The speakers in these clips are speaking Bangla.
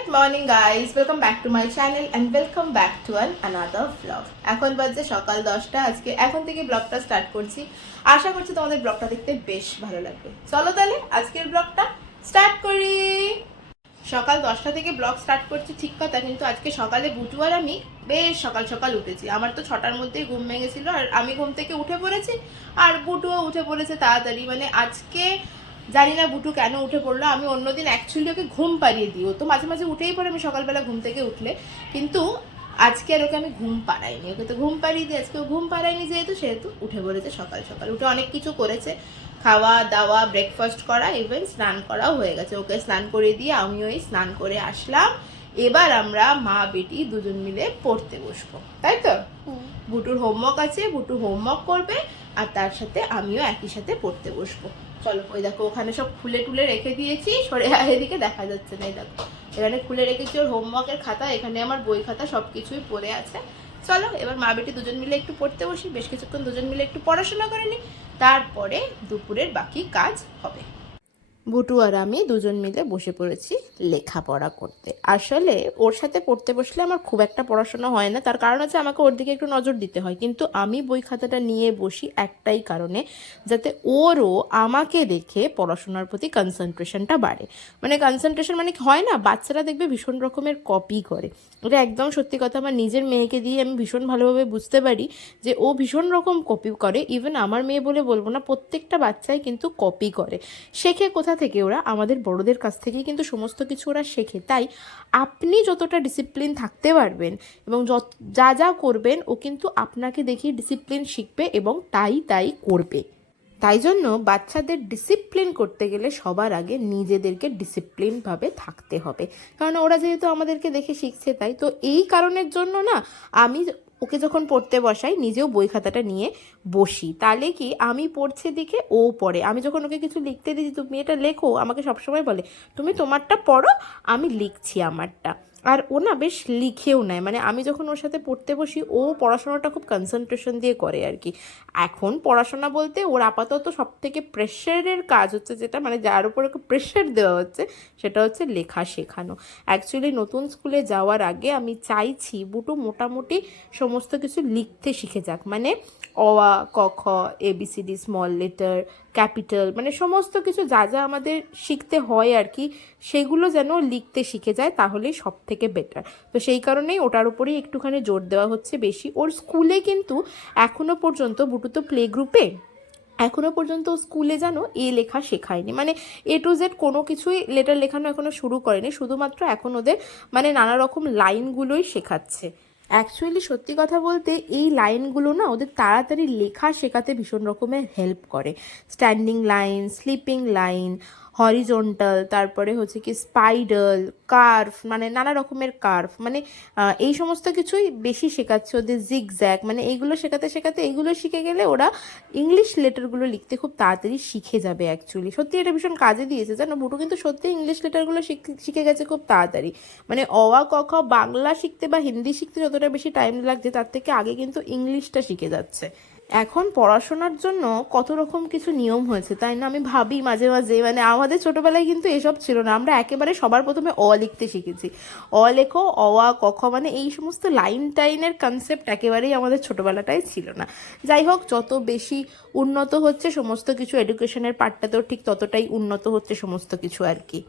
Good morning guys welcome back to my channel and welcome back to an another blog এখন বাজে সকাল দশটা। আজকে এখন থেকে ব্লগটা স্টার্ট করছি। আশা করছি তোমাদের ব্লগটা দেখতে বেশ ভালো লাগবে। চলো তাহলে আজকের ব্লগটা স্টার্ট করি। সকাল দশটা থেকে ব্লগ স্টার্ট করছি, ঠিক কথা, কিন্তু আজকে সকালে বুটু আর আমি বেশ সকাল সকাল উঠেছি। আমার তো ছটার মধ্যেই ঘুম ভেঙেছিল, আর আমি ঘুম থেকে উঠে পড়েছি, আর বুটুও উঠে পড়েছে তাড়াতাড়ি। মানে আজকে জানি না বুটু কেন উঠে পড়ল আমি অন্যদিন অ্যাকচুয়ালি ওকে ঘুম পাড়িয়ে দিই। ও তো মাঝে মাঝে উঠেই পড়ে আমি সকালবেলা ঘুম থেকে উঠলে। কিন্তু আজকে আর ওকে আমি ঘুম পাড়াইনি। ওকে তো ঘুম পাড়িয়ে দিই আজকে ও ঘুম পাড়াইনি যেহেতু সেহেতু উঠে পড়েছে সকাল সকাল। উঠে অনেক কিছু করেছে। খাওয়া দাওয়া ব্রেকফাস্ট করা ইভেন স্নান করাও হয়ে গেছে। ওকে স্নান করে দিয়ে আমিও এই স্নান করে আসলাম। এবার আমরা মা বেটি দুজন মিলে পড়তে বসবো। তাই তো? বুটুর হোমওয়ার্ক আছে বুটু হোমওয়ার্ক করবে আর তার সাথে আমিও একই সাথে পড়তে বসবো। চলো, ওই দেখো, ওখানে সব খুলে টুলে রেখে দিয়েছি, সরে এদিকে দেখা যাচ্ছে না, এই দেখো। এখানে খুলে রেখেছি ওর হোমওয়ার্কের খাতা, এখানে আমার বই খাতা সব কিছুই পড়ে আছে। চলো, এবার মা বেটি দুজন মিলে একটু পড়তে বসি, বেশ কিছুক্ষণ দুজন মিলে একটু পড়াশোনা করে নিই তারপরে দুপুরের বাকি কাজ হবে। বুটু আর আমি দুজন মিলে বসে পড়েছি লেখাপড়া করতে। আসলে ওর সাথে পড়তে বসলে আমার খুব একটা পড়াশোনা হয় না। তার কারণ হচ্ছে আমাকে ওর দিকে একটু নজর দিতে হয়। কিন্তু আমি বই খাতাটা নিয়ে বসি একটাই কারণে, যাতে ওরও আমাকে দেখে পড়াশোনার প্রতি কনসেন্ট্রেশনটা বাড়ে। মানে কনসেন্ট্রেশন মানে হয় না? বাচ্চারা দেখবে ভীষণ রকমের কপি করে। এটা একদম সত্যি কথা। আমার নিজের মেয়েকে দিয়ে আমি ভীষণ ভালোভাবে বুঝতে পারি যে ও ভীষণ রকম কপি করে। ইভেন আমার মেয়ে বলে বলব না, প্রত্যেকটা বাচ্চাই কিন্তু কপি করে। শেখে কোথা থেকে ওরা আমাদের বড়দের কাছ থেকেই কিন্তু সমস্ত কিছু ওরা শেখে। তাই আপনি যতটা ডিসিপ্লিন থাকতে পারবেন এবং যত, যা যা করবেন, ও কিন্তু আপনাকে দেখিয়ে ডিসিপ্লিন শিখবে এবং তাই তাই করবে। তাই জন্য বাচ্চাদের ডিসিপ্লিন করতে গেলে সবার আগে নিজেদেরকে ডিসিপ্লিনভাবে থাকতে হবে। কারণ ওরা যেহেতু আমাদেরকে দেখে শিখছে, তাই তো এই কারণের জন্য না আমি ওকে যখন পড়তে বসাই, নিজেও বই খাতাটা নিয়ে বসি। তাহলে কি আমি পড়ছে দেখে ও পড়ে। আমি যখন ওকে কিছু লিখতে দিই, তুমি এটা লেখো, আমাকে সবসময় বলে, তুমি তোমারটা পড়ো, আমি লিখছি আমারটা। আর ও না বেশ লিখেও নেয়। মানে আমি যখন ওর সাথে পড়তে বসি, ও পড়াশোনাটা খুব কনসেন্ট্রেশন দিয়ে করে আর কি। এখন পড়াশোনা বলতে ওর আপাতত সব থেকে প্রেশারের কাজ হচ্ছে যেটা মানে যার উপরে প্রেশার দেওয়া হচ্ছে, সেটা হচ্ছে লেখা শেখানো। অ্যাকচুয়ালি নতুন স্কুলে যাওয়ার আগে আমি চাইছি বুটু মোটামুটি সমস্ত কিছু লিখতে শিখে যাক। মানে অ, আ, ক, খ এবিসিডি স্মল লেটার ক্যাপিটাল মানে সমস্ত কিছু যা যা আমাদের শিখতে হয় আর কি, সেগুলো যেন লিখতে শিখে যায় তাহলেই সব থেকে বেটার তো সেই কারণেই ওটার উপরেই একটুখানি জোর দেওয়া হচ্ছে বেশি। ওর স্কুলে কিন্তু এখনও পর্যন্ত, বুটু তো প্লে গ্রুপে এখনও পর্যন্ত স্কুলে যেন এ লেখা শেখায়নি। মানে এ টু জেড কোনো কিছুই লেটার লেখানো এখনও শুরু করেনি, শুধুমাত্র এখন ওদের মানে নানা রকম লাইনগুলোই শেখাচ্ছে। অ্যাকচুয়ালি সত্যি কথা বলতে, এই লাইনগুলো না ওদের তাড়াতাড়ি লেখা শেখাতে ভীষণ রকমের হেল্প করে। Standing line sleeping line horizontal, তারপরে হচ্ছে কি স্পাইডাল, কার্ভ মানে নানা রকমের কার্ভ মানে এই সমস্ত কিছুই বেশি শেখাচ্ছে ওদের জিগজ্যাগ মানে এইগুলো শেখাতে শেখাতে এইগুলো শিখে গেলে ওরা ইংলিশ লেটারগুলো লিখতে খুব তাড়াতাড়ি শিখে যাবে অ্যাকচুয়ালি সত্যি এটা ভীষণ কাজে দিয়েছে, জানো? বুটু কিন্তু সত্যি ইংলিশ লেটারগুলো শিখ- গেছে খুব তাড়াতাড়ি। মানে অ আ ক, খ, বাংলা শিখতে বা হিন্দি শিখতে যতটা বেশি টাইম লাগছে, তার থেকে আগে কিন্তু ইংলিশটা শিখে যাচ্ছে। এখন পড়াশোনার জন্য কত রকম কিছু নিয়ম হয়েছে, তাই না? আমি ভাবি মাঝে মাঝে মানে আমাদের ছোটবেলায় কিন্তু এসব ছিল না। আমরা একেবারে সবার প্রথমে অ লিখতে শিখেছি। অ লেখো, অ আ, ক খ মানে এই সমস্ত লাইন টাইনের কনসেপ্ট একেবারেই আমাদের ছোটবেলাটাই ছিল না। যাই হোক, যত বেশি উন্নত হচ্ছে সমস্ত কিছু এডুকেশনের পার্টটাতেও ঠিক ততটাই উন্নত হচ্ছে সমস্ত কিছু আর কি।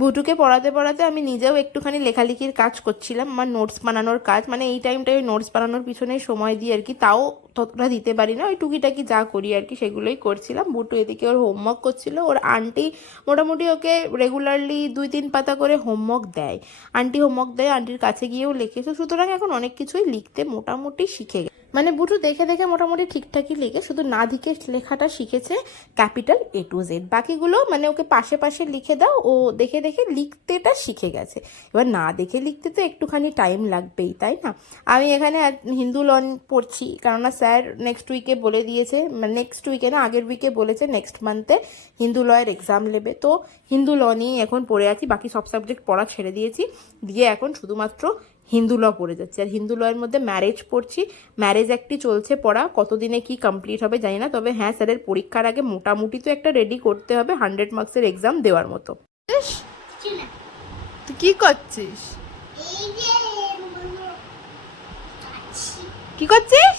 বুটুকে পড়াতে পড়াতে আমি নিজেও একটুখানি লেখালেখির কাজ করছিলাম আমার নোটস বানানোর কাজ। মানে এই টাইমটায় নোটস বানানোর পিছনেই সময় দিই আর কি। তাও ততটা দিতে পারি না, ওই টুকিটাকি যা করি আর কি, সেগুলোই করছিলাম। বুটু এদিকে ওর হোমওয়ার্ক করছিল, ওর আন্টি মোটামুটি ওকে রেগুলারলি দুই তিন পাতা করে হোমওয়ার্ক দেয়। আন্টি হোমওয়ার্ক দেয় আন্টির কাছে গিয়েও লেখে। তো সুতরাং এখন অনেক কিছুই লিখতে মোটামুটি শিখে গেছে। মানে বুটু দেখে দেখে মোটামুটি ঠিকঠাকই লেখে, শুধু না দিকে লেখাটা শিখেছে ক্যাপিটাল এ টু জেড বাকিগুলো মানে ওকে পাশে পাশে লিখে দাও, ও দেখে দেখে লিখতেটা শিখে গেছে। এবার না দেখে লিখতে তো একটুখানি টাইম লাগবেই, তাই না? আমি এখানে হিন্দু লন পড়ছি, কেননা স্যার নেক্সট উইকে বলে দিয়েছে মানে নেক্সট উইকে না, আগের উইকে বলেছে নেক্সট মান্থে হিন্দু লয়ের এক্সাম নেবে। তো হিন্দু ল নিয়েই এখন পড়ে আছি, বাকি সব সাবজেক্ট পড়া ছেড়ে দিয়েছি। দিয়ে এখন শুধুমাত্র হিন্দু ল পড়ে যাচ্ছি। আর হিন্দু লয়ের মধ্যে ম্যারেজ পড়ছি। ম্যারেজ একটি চলছে পড়া। কতদিনে কি কমপ্লিট হবে জানি না। তবে হ্যাঁ স্যারের পরীক্ষার আগে মোটামুটি তো একটা রেডি করতে হবে হান্ড্রেড মার্কসের এক্সাম দেওয়ার মতো। তুই কি করছিস? এই যে মানে কাছি কি করছিস?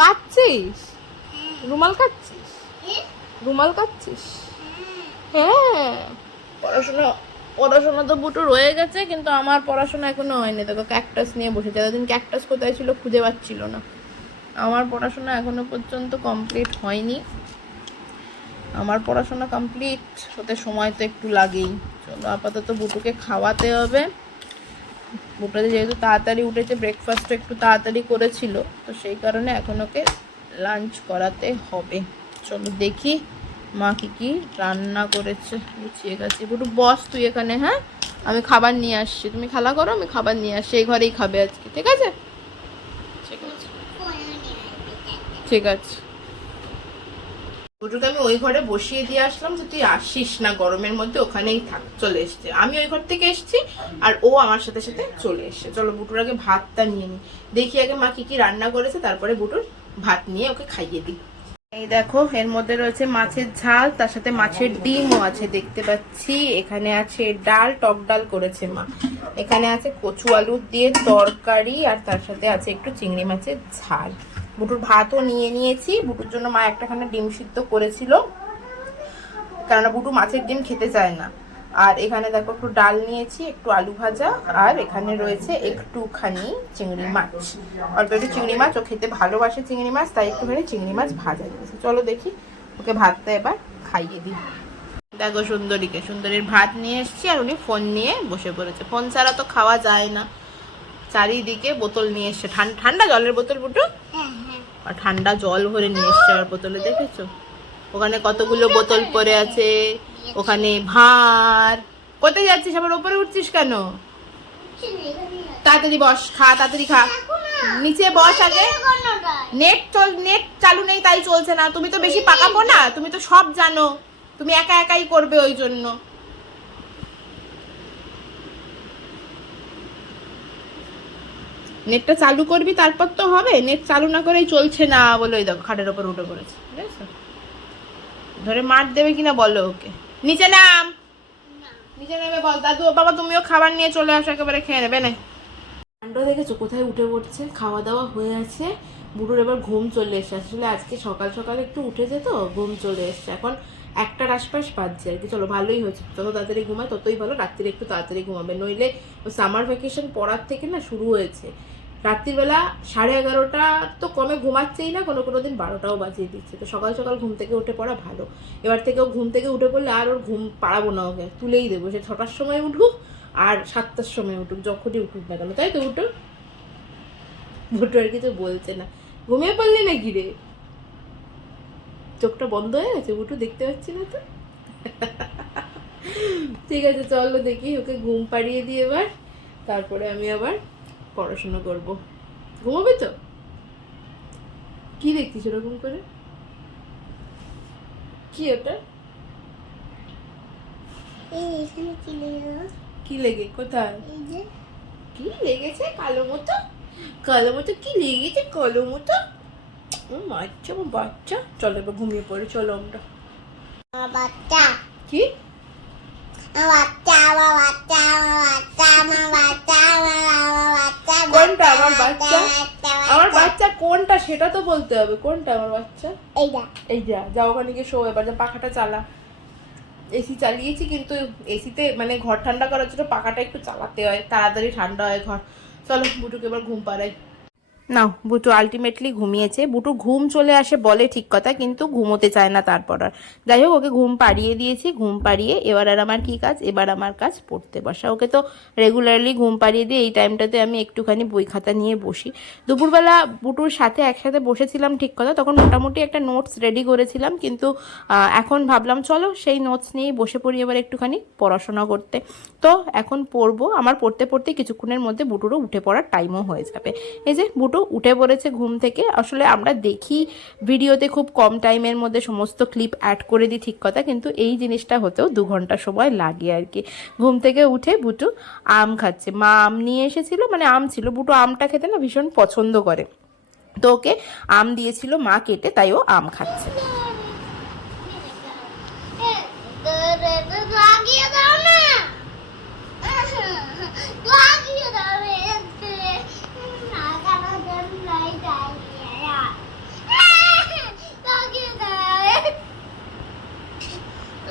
কাচ্ছিস? রুমাল কাচ্ছিস? রুমাল কাচ্ছিস? হ্যাঁ। হ্যাঁ। পড়াশোনা পড়াশোনা তো বুটু রয়ে গেছে, কিন্তু আমার পড়াশোনা এখনও হয়নি। দেখো ক্যাকটাস নিয়ে বসেছে। এতদিন ক্যাকটাস কোথায় ছিল খুঁজে পাচ্ছিল না। আমার পড়াশোনা এখনও পর্যন্ত কমপ্লিট হয়নি। আমার পড়াশোনা কমপ্লিট হতে সময় তো একটু লাগেই। চলো, আপাতত বুটুকে খাওয়াতে হবে। বুটু যেহেতু তাড়াতাড়ি উঠেছে ব্রেকফাস্টও একটু তাড়াতাড়ি করেছিল, তো সেই কারণে এখন ওকে লাঞ্চ করাতে হবে। চলো দেখি। মা কি কি রান্না করেছে? গুছিয়ে গেছে বুটু বস তুই এখানে হ্যাঁ? আমি খাবার নিয়ে আসছি। তুমি খেলা করো, আমি খাবার নিয়ে আসছি। এই ঘরেই খাবে আজকে, ঠিক আছে? ঠিক আছে। ঠিক আছে। আমি ওই ঘরে বসিয়ে দিয়ে আসলাম যে, তুই আসিস না, গরমের মধ্যে ওখানেই থাক, চলে এসছে। আমি ওই ঘর থেকে এসেছি আর ও আমার সাথে সাথে চলে এসছে। চলো, বুটুর আগে ভাতটা নিয়ে নিই দেখি আগে মা কি কি রান্না করেছে, তারপরে বুটুর ভাত নিয়ে ওকে খাইয়ে দিই। এই দেখো, এর মধ্যে রয়েছে মাছের ঝাল, তার সাথে মাছের ডিমও আছে দেখতে পাচ্ছি। এখানে আছে ডাল, টক ডাল করেছে মা। এখানে আছে কচু আলু দিয়ে তরকারি, আর তার সাথে আছে একটু চিংড়ি মাছের ঝাল। বুটুর ভাতও নিয়ে নিয়েছি। বুটুর জন্য মা একটাখানে ডিম সিদ্ধ করেছিল। কেননা বুটু মাছের ডিম খেতে চায় না। আর এখানে দেখো একটু ডাল নিয়েছি একটু আলু ভাজা আর এখানে রয়েছে একটুখানি চিংড়ি মাছ। অল্প একটু চিংড়ি মাছ ও খেতে ভালোবাসে চিংড়ি মাছ তাই একটুখানি চিংড়ি মাছ ভাজা দিয়েছি চলো দেখি ওকে ভাতটা এবার খাইয়ে দিই। দেখো সুন্দরীকে সুন্দরীর ভাত নিয়ে এসেছি আর উনি ফোন নিয়ে বসে পড়েছে। ফোন ছাড়া তো খাওয়া যায় না। চারিদিকে বোতল নিয়ে এসছে। ঠান- ঠান্ডা জলের বোতল বুটু হ্যাঁ হ্যাঁ। আর ঠান্ডা জল ভরে নিয়ে এসছে আর বোতলে দেখেছ? ওখানে কতগুলো বোতল পড়ে আছে, ওখানে ভার। কোথায় যাচ্ছিস? আবার ওপরে উঠছিস কেন? তাড়াতাড়ি বস, খা, তাড়াতাড়ি খা। নিচে বস আগে। নেট চল, নেট চালু নেই, তাই চলছে না। তুমি তো বেশি পাকাবো না, তুমি তো সব জানো। তুমি একা একাই করবে ওই জন্য। নেটটা চালু করবি, তারপর তো হবে। নেট চালু না করেই চলছে না বলে ওই দেখো, খাটের ওপর উঠে পড়েছে। বুঝেছ? ধরে মার দেবে কিনা বলো ওকে। নিচে নাম। নিচে নেমে বল। দাদু বাবা, তুমিও খাবার নিয়ে চলে আসো, একেবারে খেয়ে নেবে, না। কাণ্ড দেখেছ? কোথায় উঠে পড়ছে? খাওয়া দাওয়া হয়ে আছে। বুড়োর এবার ঘুম চলে এসছে। আসলে আজকে সকাল সকাল একটু উঠেছে তো, ঘুম চলে এসছে। এখন একটার আশপাশ বাজছে আর কি। চলো, ভালোই হয়েছে। যত তাড়াতাড়ি ঘুমায় ততই ভালো। রাত্রিরে একটু তাড়াতাড়ি ঘুমাবে। নইলে সামার ভ্যাকেশন পড়ার থেকে না শুরু হয়েছে। রাত্রিবেলা সাড়ে এগারোটা তো কমে ঘুমাচ্ছেই না, কোনো কোনো দিন বারোটাও বাজিয়ে দিচ্ছে। তো সকাল সকাল ঘুম থেকে উঠে পড়া ভালো। এবার থেকে ও ঘুম থেকে উঠে পড়লে আর ওর ঘুম পাড়াবো না ওকে, তুলেই দেবো। সে ছটার সময় উঠুক আর সাতটার সময় উঠুক, যখনই উঠুক না কেন। তাই তো উঠো ভুটো আর কিছু বলছে না। ঘুমিয়ে পড়লি নাকি রে? চোখটা বন্ধ হয়ে গেছে? বুটু দেখতে পাচ্ছি না তো? ঠিক আছে, চলো দেখি ওকে ঘুম পাড়িয়ে দিই এবার। তারপরে আমি আবার পড়াশোনা করব। ঘুমাবে তো? কি দেখছিস ওরকম করে? কি ওটা? কি লেগে কোথায়? কি লেগেছে? কালো মতো? কালো মতো কি লেগেছে? কালো মতো? বাচ্চা আমার বাচ্চা। চলো এবার ঘুমিয়ে পড়ে চলো আমরা। বাচ্চা। কি? বাচ্চা বাচ্চা আমার বাচ্চা আমার আমার বাচ্চা কোনটা? আমার বাচ্চা? আমার বাচ্চা কোনটা? সেটা তো বলতে হবে। কোনটা আমার বাচ্চা? এইটা। এই যা যা ওখানে গিয়ে শো এবার যা পাখাটা চালা। এসি চালিয়েছি কিন্তু এসিতে মানে ঘর ঠান্ডা করার জন্য পাখাটা একটু চালাতে হয়। তাড়াতাড়ি ঠান্ডা হয় ঘর। চলো বুটুকে এবার ঘুম পাড়াই। নাও বুটু আলটিমেটলি ঘুমিয়েছে। বুটু ঘুম চলে আসে বলে ঠিক কথা, কিন্তু ঘুমোতে চায় না তারপর আর। যাই হোক, ওকে ঘুম পাড়িয়ে দিয়েছি, ঘুম পাড়িয়ে এবার আর আমার কি কাজ? এবার আমার কাজ পড়তে বসা। ওকে তো রেগুলারলি ঘুম পাড়িয়ে দিয়ে এই টাইমটাতে আমি একটুখানি বই খাতা নিয়ে বসি। দুপুরবেলা বুটুর সাথে একসাথে বসেছিলাম ঠিক কথা, তখন মোটামুটি একটা নোটস রেডি করেছিলাম, কিন্তু এখন ভাবলাম চলো সেই নোটস নিয়েই বসে পড়ি এবার একটুখানি পড়াশোনা করতে। তো এখন পড়ব। আমার পড়তে পড়তে কিছুক্ষণের মধ্যে বুটুরও উঠে পড়ার টাইমও হয়ে যাবে। এই যে বুটু উঠে পড়েছে ঘুম থেকে। আসলে আমরা দেখি ভিডিওতে খুব কম টাইমের মধ্যে সমস্ত ক্লিপ অ্যাড করে দিই ঠিক কথা, কিন্তু এই জিনিসটা হতেও দু ঘণ্টা সময় লাগে আর কি। ঘুম থেকে উঠে বুটু আম খাচ্ছে। মা আম নিয়ে এসেছিল মানে আম ছিল। বুটু আমটা খেতে না ভীষণ পছন্দ করে। তো ওকে আম দিয়েছিল মা কেটে, তাই ও আম খাচ্ছে লাগিয়ে দাও না লাগিয়ে দাও এতে না কারও জন নাই দাইয়া লাগিয়ে দাও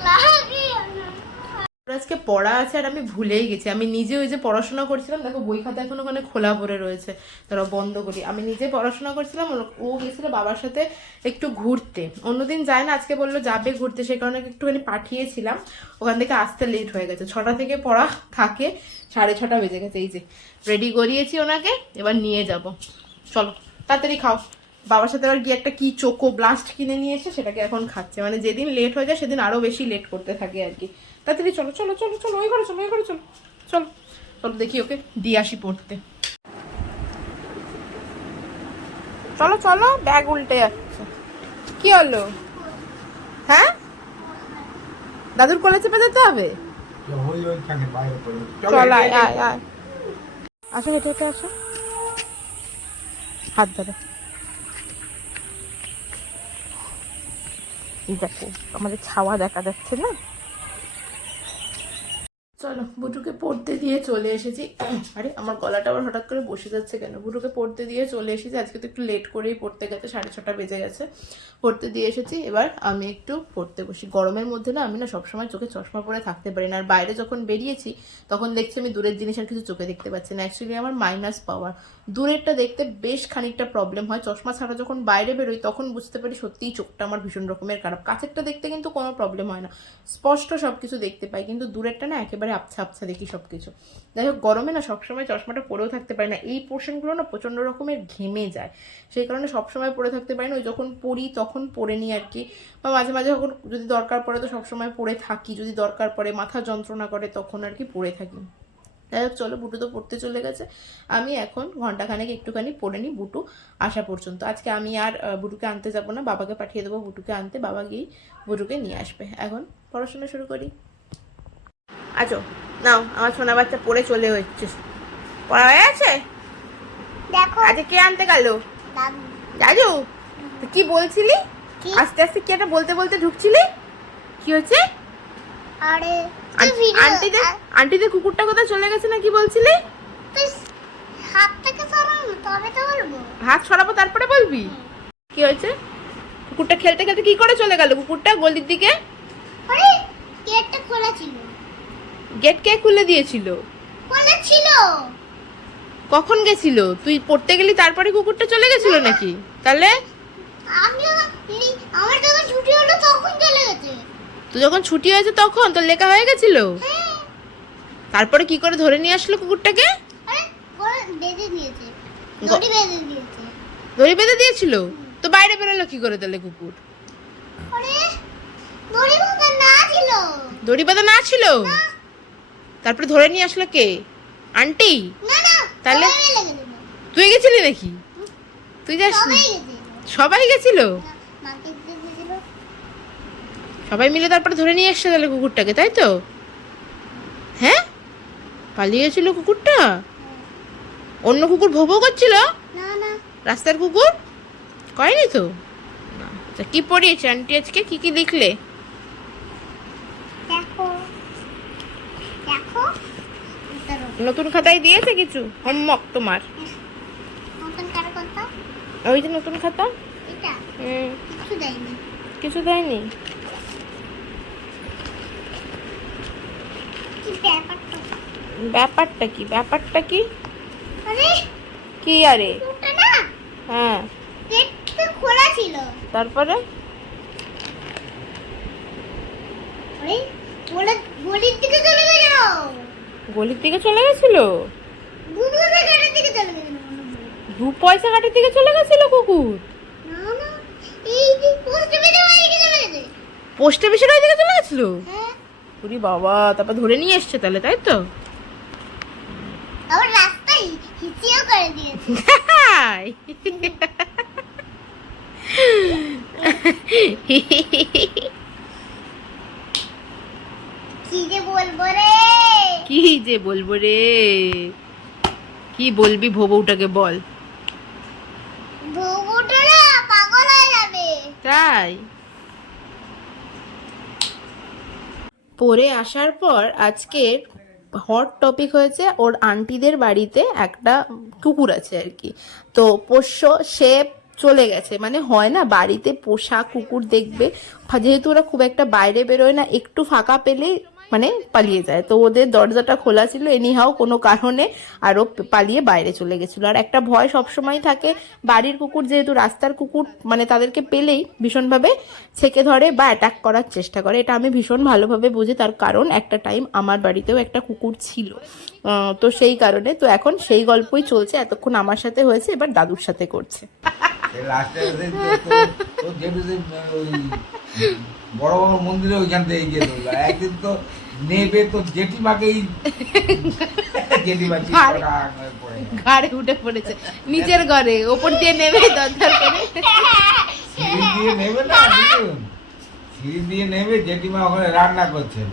লাগিয়ে দাও আজকে পড়া আছে আর আমি ভুলেই গেছি। আমি নিজে ওই যে পড়াশোনা করছিলাম, দেখো বই খাতা এখন ওখানে খোলা পড়ে রয়েছে। তারা বন্ধ করি। আমি নিজে পড়াশোনা করছিলাম, ও- গেছিল বাবার সাথে একটু ঘুরতে। অন্যদিন যায় না, আজকে বলল যাবে ঘুরতে, সেই কারণে একটুখানি পাঠিয়েছিলাম। ওখান থেকে আসতে লেট হয়ে গেছে। ছটা থেকে পড়া থাকে, সাড়ে ছটা বেজে গেছে। এই যে রেডি করিয়েছি ওনাকে, এবার নিয়ে যাব। চলো, তাড়াতাড়ি খাও। বাবার সাথে আবার গিয়ে একটা কি চোকো ব্লাস্ট কিনে নিয়ে এসে সেটাকে এখন খাচ্ছে। মানে যেদিন লেট হয়ে যায়, সেদিন আরও বেশি লেট করতে থাকে আর কি। তাড়াতাড়ি চলো চলো চলো চলো, ওই ঘরে চলো, ওই ঘরে চলো চলো চলো দেখি ওকে, দিয়ে আসি পড়তে। চলো চলো, ব্যাগ উল্টে যাচ্ছে। কি হলো? হ্যাঁ? দাদুর কলেজে চেপে যেতে হবে? চল, আয় আয় আয়। আসো, হেঁটে হেঁটে আসো। হাত ধরে। দেখো, আমাদের ছাওয়া দেখা যাচ্ছে না? চলো, বুটুকে পড়তে দিয়ে চলে এসেছি। আরে, আমার গলাটা আবার হঠাৎ করে বসে যাচ্ছে কেন? বুটুকে পড়তে দিয়ে চলে এসেছি। আজকে তো একটু লেট করেই পড়তে গেছে সাড়ে ছটা বেজে গেছে। পড়তে দিয়ে এসেছি। এবার আমি একটু পড়তে বসি। গরমের মধ্যে না, আমি না সবসময় চোখে চশমা পরে থাকতে পারি না। আর বাইরে যখন বেরিয়েছি, তখন দেখছি আমি দূরের জিনিস আর কিছু চোখে দেখতে পাচ্ছি না। অ্যাকচুয়ালি আমার মাইনাস পাওয়ার দূরেরটা দেখতে বেশ খানিকটা প্রবলেম হয়। চশমা ছাড়া যখন বাইরে বেরোই, তখন বুঝতে পারি সত্যিই চোখটা আমার ভীষণ রকমের খারাপ। কাছেরটা দেখতে কিন্তু কোনো প্রবলেম হয় না। স্পষ্ট সব কিছু দেখতে পাই। কিন্তু দূরেরটা না একেবারে আবছা আবছা দেখি সব কিছু যাই হোক, গরমে না সবসময় চশমাটা পরেও থাকতে পারি না। এই পোর্শনগুলো না প্রচণ্ড রকমের ঘেমে যায়। সেই কারণে সবসময় পরে থাকতে পারি না। ওই যখন পড়ি তখন পরে নিই আর কি। বা মাঝে মাঝে যখন যদি দরকার পড়ে তো সবসময় পরে থাকি। যদি দরকার পড়ে, মাথা যন্ত্রণা করে তখন আর কি পরে থাকি। যাই হোক, চলো, বুটু তো পড়তে চলে গেছে। আমি এখন ঘন্টাখানেক একটুখানি পড়ে নিই বুটু আসা পর্যন্ত। আজকে আমি আর বুটুকে আনতে যাব না। বাবাকে পাঠিয়ে দেবো বুটুকে আনতে। বাবা গিয়েই বুটুকে নিয়ে আসবে। এখন পড়াশোনা শুরু করি। আচ্ছা নাও আমার সোনা বাচ্চা পড়ে চলে হচ্ছে। পড়া হয়ে আছে দেখো। আজকে কে আনতে গেল? দাদু। কি বলছিলি? আস্তে আস্তে কি একটা বলতে বলতে ঢুকছিলি? কি হচ্ছে? আরে আন্টিদের আন্টিদের কুকুরটা কোথায় চলে গেছে না কি বলছিলি? তুই হাত থেকে সরাও তবে তো বলব। হাত ছড়াবো তারপরে বলবি? কি হয়েছে? কুকুরটা খেলতে খেলতে কি করে চলে গেল? কুকুরটা গলির দিকে? আরে গেটটা খোলা ছিল। গেট কে খুলে দিয়েছিল? খোলা ছিল কখন গেছিল? তুই পড়তে গেলি তারপরে কুকুরটা চলে গেছিল নাকি? তাহলে? আমার যখন ছুটি হলো তখন চলে গেছে। তুই যখন ছুটি হয়েছে তখন? তোর লেখা হয়ে গেছিল? হ্যাঁ। তারপরে কি করে ধরে নিয়ে আসলো কুকুরটাকে? দড়ি বেঁধে দিয়েছিল? তো বাইরে বেরোলো কি করে তাহলে কুকুর? আরে দড়ি বাঁধা না ছিল। দড়ি বাঁধা না ছিল? তারপরে ধরে নিয়ে আসলো কে? আন্টি? তাহলে? তুই গেছিলি নাকি? তুই যাস সবাই গেছে সবাই গেছিল? সবাই মিলে তারপরে ধরে নিয়ে এসছে তাহলে কুকুরটাকে তাই তো? হ্যাঁ? পালিয়ে গেছিল কুকুরটা? অন্য কুকুর ভোবো করছিল? রাস্তার কুকুর? করেনি তো? তা কি পড়িয়েছে? আন্টি আজকে কি কি লিখলে দেখো দেখো উত্তর নতুন খাতায় দিয়েছে কিছু? হোমওয়ার্ক তোমার। নতুন কারও কথা ওই যে নতুন খাতা? কিছু দেয়নি। কিছু দেয়নি? কি ব্যাপারটা? কি? ব্যাপারটা কি? আরে কি আরে? হ্যাঁ। খোলা ছিল। তারপরে? আরে বলে গলির দিকে চলে গেল। গলির দিকে চলে গেছিল? দু পয়সা ঘাটের দিকে চলে গেছিল কুকুর? পোস্ট অফিসের ওই দিকে চলে গেছিল? পুরি বাবা তারপর ধরে নিয়ে এসছে তাহলে তাই তো? আবার রাস্তায় হিচিও করে দিয়েছে হাই। কি যে বলব রে কি যে বলব রে? কি বলবি ভবউটাকে বল। বুবুটা না পাগল হয়ে যাবে। তাই? পরে আসার পর আজকের হট টপিক হয়েছে ওর আন্টিদের বাড়িতে একটা কুকুর আছে আর কি। তো পোষ্য সে চলে গেছে। মানে হয় না বাড়িতে পোষা কুকুর দেখবে। যেহেতু ওরা খুব একটা বাইরে বেরোয় না একটু ফাঁকা পেলেই মানে পালিয়ে যায়। তো ওদের দরজাটা খোলা ছিল এনিহাও কোনো কারণে আরও পালিয়ে বাইরে চলে গেছিল। আর একটা ভয় সবসময় থাকে, বাড়ির কুকুর যেহেতু রাস্তার কুকুর মানে তাদেরকে পেলেই ভীষণভাবে ছেকে ধরে বা অ্যাটাক করার চেষ্টা করে। এটা আমি ভীষণ ভালোভাবে বুঝি, তার কারণ একটা টাইম আমার বাড়িতেও একটা কুকুর ছিল। তো সেই কারণে, তো এখন সেই গল্পই চলছে, এতক্ষণ আমার সাথে হয়েছে, এবার দাদুর সাথে করছে। বড় বড় মন্দিরে ওইখান থেকে গিয়ে ধরলো। একদিন তো নেবে তো জেঠিমাকেই জেঠিমা ঘাড়ে- উঠে পড়েছে। নিজের ঘরে ওপর দিয়ে দরকার করে সিঁড়ি দিয়ে নেবে না সিঁড়ি দিয়ে নেবে জেঠিমা ওখানে রান্না করছিল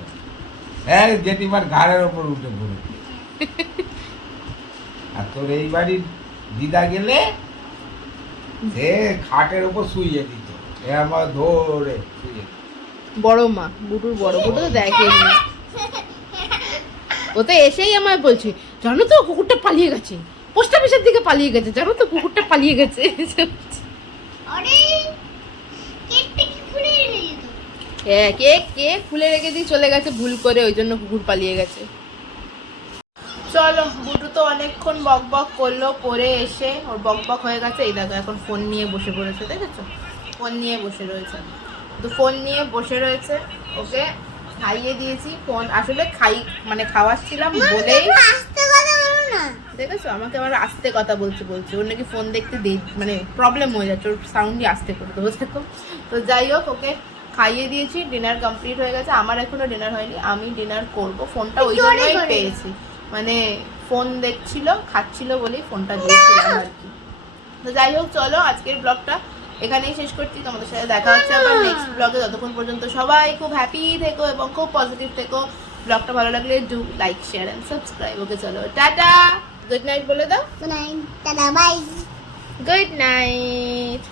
হ্যাঁ জেঠিমার ঘাড়ের ওপর উঠে পড়ে। আর তোর এই বাড়ির দিদা গেলে সে খাটের ওপর শুয়ে দিত। এ আমার ধরে শুইয়ে দিত। বড় মা বুটুর বড় বুটু তো দেখেনি ও তো এসেই আমায় বলছে জানো তো কুকুরটা পালিয়ে গেছে পোস্ট অফিসের দিকে পালিয়ে গেছে জানো তো কুকুরটা পালিয়ে গেছে। হ্যাঁ কেক কেক খুলে রেখে দিয়ে চলে গেছে ভুল করে ওই জন্য কুকুর পালিয়ে গেছে। চলো বুটু তো অনেকক্ষণ বক বক করল করে এসে ওর বক বক হয়ে গেছে। এই দেখো এখন ফোন নিয়ে বসে পড়েছে দেখেছ? ফোন নিয়ে বসে রয়েছে। তো ফোন নিয়ে বসে রয়েছে ওকে? খাইয়ে দিয়েছি ফোন আসলে খাই মানে খাওয়াচ্ছিলাম বলেই। দেখেছ? আমাকে আবার আস্তে কথা বলছে বলছে। ওর নাকি ফোন দেখতে দে মানে প্রবলেম হয়ে যাচ্ছে ওর সাউন্ডই আস্তে করে দেবো দেখো। তো যাই হোক ওকে খাইয়ে দিয়েছি ডিনার কমপ্লিট হয়ে গেছে। আমার এখনও ডিনার হয়নি আমি ডিনার করব। ফোনটা ওই জন্যই পেয়েছি। মানে ফোন দেখছিল খাচ্ছিল বলেই ফোনটা দিয়েছিলাম আর কি। তো যাই হোক চলো আজকের ব্লগটা এখানেই শেষ করছি। তোমাদের সাথে দেখা হচ্ছে আবার নেক্সট ব্লগে ততক্ষণ পর্যন্ত সবাই খুব হ্যাপি থেকো এবং খুব পজিটিভ থেকো। ব্লগটা ভালো লাগলে do like share and subscribe okay চলো টাটা। গুড নাইট বলে দাও। Good night tata bye good night